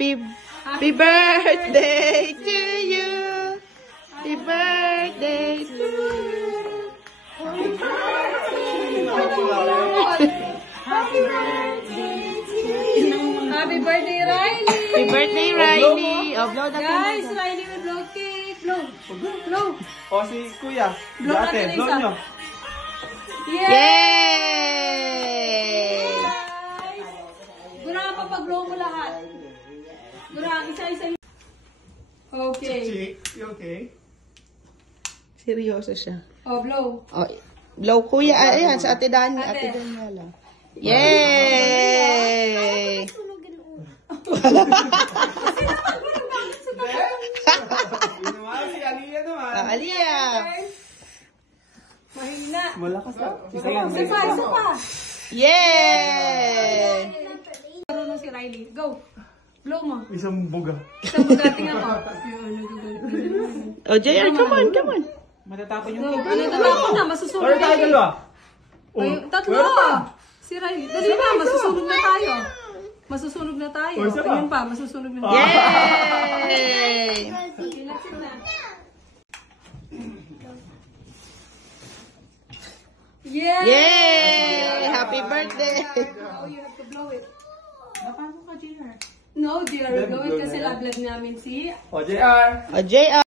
Happy birthday to you. Happy birthday to you. Happy birthday to you. Happy birthday, Riley. Happy birthday, Riley. Oh, blow natin. Guys, Riley will blow cake. Blow. Blow. O si Kuya. Blow natin Blow isa. nyo. Yay! Gurahan pa pag-blow mo lahat. Gurahan, isa-isa. Okay. Chick, you okay? Seryoso siya. Oh, blow. Oh, blow kuya. Ayan, sa ate Dani. Ate. Ate Daniela. Yay! Yun naman, si Aliyah naman. Aliyah. Mahina. Malakas na. Isa pa. Yay! Marunong si Riley. Go. Blow mo. Isang buga. Isang bugating ako. Oh, JR, come on, come on. Matatapon yung Go. Tatapon na. Masusunog Or tayo na. dalawa. Ay, tatlo. Si Riley. Dali na. Masusunog na tayo. Masusunog na tayo. O, isa pa. Ayun pa. Masusunog na tayo. Yay! Relaxin na. Yeah! Yay! Happy birthday! Now you have to blow it. No, JR will blow it kasi lablab namin si O, JR. Oh, JR.